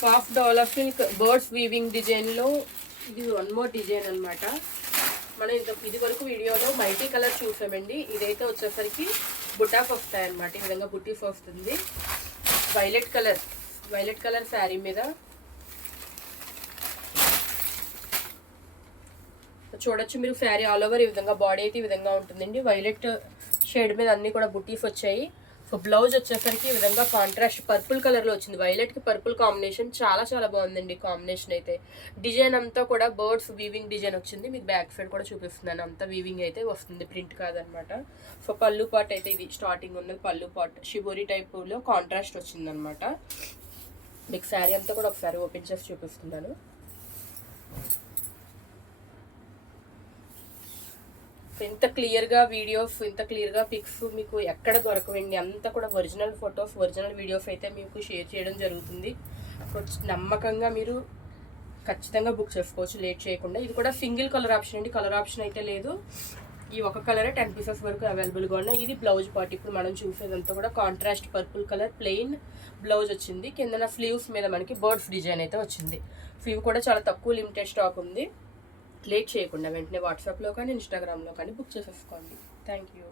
Soft డోలా silk birds weaving డిజైన్లో ఇది one more design అనమాట. మనం ఇది వరకు వీడియోలో మల్టీ కలర్ చూసామండి. ఇదైతే వచ్చేసరికి బుటాస్ వస్తాయన్నమాట. ఈ విధంగా బుటీస్ వస్తుంది. వైలెట్ కలర్ శారీ మీద చూడొచ్చు మీరు. శారీ ఆల్ ఓవర్ ఈ విధంగా బాడీ అయితే ఈ విధంగా ఉంటుందండి. వైలెట్ షేడ్ మీద అన్ని కూడా బుటీస్ వచ్చాయి. సో బ్లౌజ్ వచ్చేసరికి ఈ విధంగా కాంట్రాస్ట్ పర్పుల్ కలర్లో వచ్చింది. వైలెట్కి పర్పుల్ కాంబినేషన్ చాలా చాలా బాగుందండి కాంబినేషన్ అయితే. డిజైన్ అంతా కూడా బర్డ్స్ వీవింగ్ డిజైన్ వచ్చింది. మీకు బ్యాక్ సైడ్ కూడా చూపిస్తున్నాను. అంతా వీవింగ్ అయితే వస్తుంది, ప్రింట్ కాదనమాట. సో పళ్ళు పాట్ అయితే ఇది స్టార్టింగ్ ఉన్నది పళ్ళు పాట్ షిబోరి టైప్లో కాంట్రాస్ట్ వచ్చిందనమాట. మీకు శారీ అంతా కూడా ఒకసారి ఓపెన్ చేసి చూపిస్తున్నాను. ఇంత క్లియర్గా వీడియోస్, ఇంత క్లియర్గా పిక్స్ మీకు ఎక్కడ దొరకవండి. అంతా కూడా ఒరిజినల్ ఫొటోస్, ఒరిజినల్ వీడియోస్ అయితే మీకు షేర్ చేయడం జరుగుతుంది. నమ్మకంగా మీరు ఖచ్చితంగా బుక్ చేసుకోవచ్చు లేట్ చేయకుండా. ఇది కూడా సింగిల్ కలర్ ఆప్షన్ అండి, కలర్ ఆప్షన్ అయితే లేదు. ఈ ఒక కలరే 10 పీసెస్ వరకు అవైలబుల్గా ఉన్నాయి. ఇది బ్లౌజ్ పార్ట్. ఇప్పుడు మనం చూసేదంతా కూడా contrast purple colour plain blouse వచ్చింది. కిందన స్లీవ్స్ మీద మనకి బర్డ్స్ డిజైన్ అయితే వచ్చింది. స్లీవ్ కూడా చాలా తక్కువ లిమిటెడ్ స్టాక్ ఉంది. లేట్ చేయకుండా వెంటనే వాట్సాప్లో కానీ ఇన్స్టాగ్రామ్లో కానీ బుక్ చేసేసుకోండి. Thank you.